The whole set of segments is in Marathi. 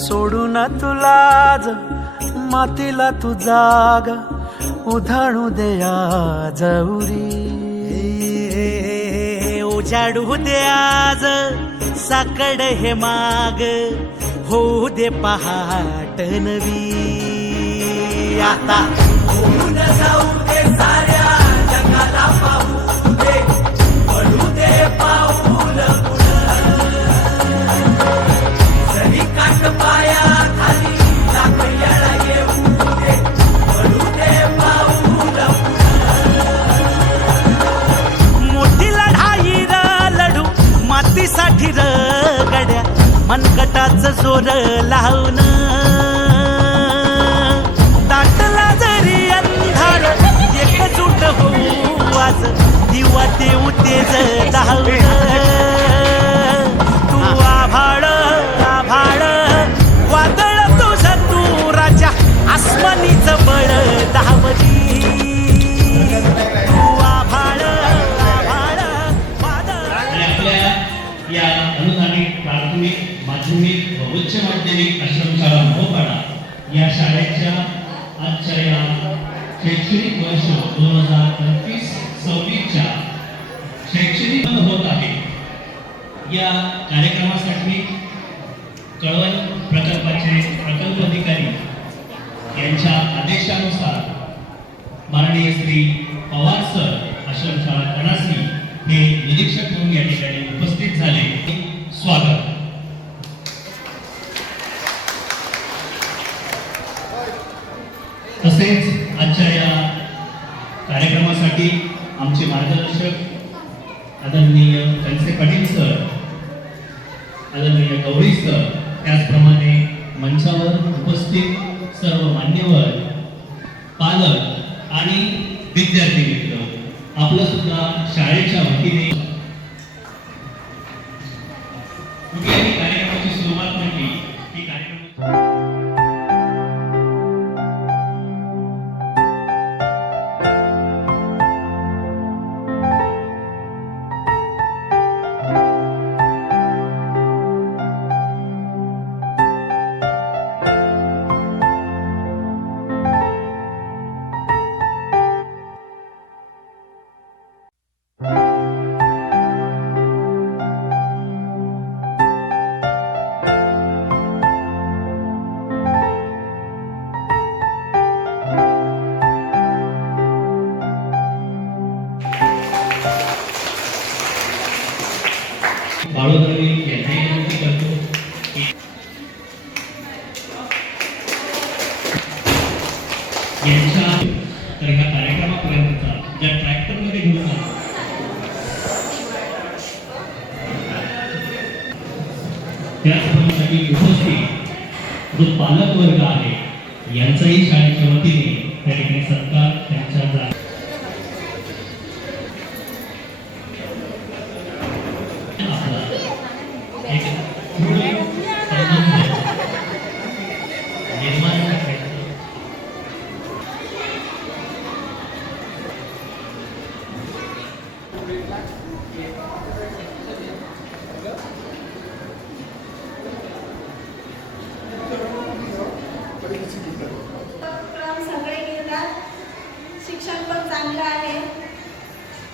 सोडून तुलाज मातीला तू जाग उधाणू दे आज उरी उजाडू दे आज साकड हे माग होऊ दे पहाट नवी आता होऊन जाऊ दे साऱ्या जगाला पाहू दे पडू दे पाऊल जरी काट पाया खाली लाकड्याला येऊ दे पडू दे पाऊल मोठी लढाई र लढू मातीसाठी र गड्या मनगटाचं जोर लावून दाटला जरी अंधार एकजूट होऊ आज दिवा देऊ तेज धावून तू आभाळ आभाळ वादळ तुझं तू राजा आसमानीचं बळ धावली तू आभाळ आभाळ वादळ आपल्या या अनुदानित प्राथमिक माध्यमिक व उच्च माध्यमिक आश्रमशाळा मोहपाडा या शाळेच्या आजच्या या शैक्षणिक वर्ष 2025-26च्या शैक्षणिक होत आहे. या कार्यक्रमासाठी कळवण प्रकल्पाचे प्रकल्प अधिकारी यांच्या आदेशानुसार माननीय श्री पवार सर आश्रमशाळा कणासी हे निरीक्षक म्हणून या ठिकाणी उपस्थित झाले. स्वागत. तसेच आजच्या या कार्यक्रमासाठी आमचे मार्गदर्शक आदरणीय कनसे पाटील सर, आदरणीय गौरी सर, त्याचप्रमाणे मंचावर उपस्थित सर्व मान्यवर, पालक आणि विद्यार्थी मित्र, आपलं सुद्धा शाळेच्या वतीने कुठल्याही कार्यक्रमाची सुरुवात म्हटली की कार्यक्रम तर ह्या कार्यक्रमापर्यंतचा ज्या ट्रॅक्टरमध्ये घेऊन आलो त्याचप्रमाणे उपस्थित जो पालक वर्ग आहे यांचाही शाळेच्या वतीने त्या ठिकाणी सत्कार त्यांच्या आपला एक दृढ संबंध निर्माण करायचा. उपक्रम सगळे घेतात. शिक्षण पण चांगलं आहे.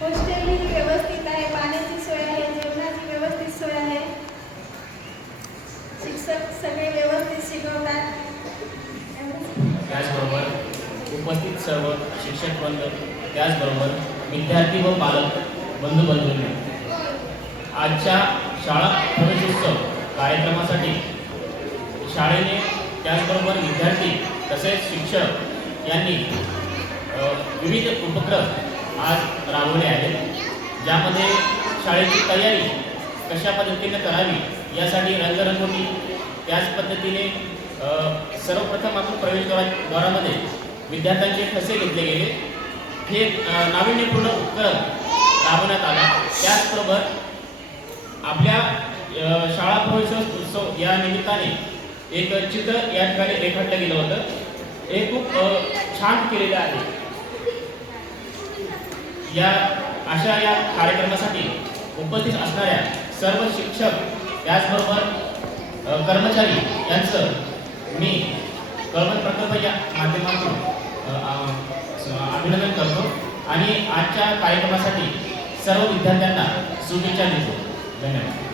हॉस्टेल ही व्यवस्थित आहे, पाण्याची सोय आहे, जेवणाची व्यवस्थित सोय आहे. शिक्षक सगळे व्यवस्थित शिकवतात. त्याचबरोबर उपस्थित सर्व शिक्षक बंधू, त्याचबरोबर विद्यार्थी व पालक बंधू बंधूंनी आजच्या शाळा प्रवेशोत्सव कार्यक्रमासाठी शाळेने त्याचबरोबर विद्यार्थी तसेच शिक्षक यांनी विविध उपक्रम आज राबवले आहेत, ज्यामध्ये शाळेची तयारी कशा पद्धतीने करावी यासाठी रंगरंगोटी, त्याच पद्धतीने सर्वप्रथम आपण प्रवेशद्वारामध्ये विद्यार्थ्यांचे ठसे घेतले गेले. हे नाविन्यपूर्ण उपक्रम राबवण्यात आला. त्याचबरोबर आपल्या शाळा प्रवेशोत्सव या निमित्ताने एक चित्र या ठिकाणी रेखाटलं गेलं होतं. हे खूप छान केलेलं आहे. अशा या कार्यक्रमासाठी उपस्थित असणाऱ्या सर्व शिक्षक त्याचबरोबर कर्मचारी यांचं मी कळवण प्रकल्प या माध्यमातून अभिनंदन करतो आणि आजच्या कार्यक्रमासाठी सर्व विद्यार्थ्यांना शुभेच्छा देतो. धन्यवाद.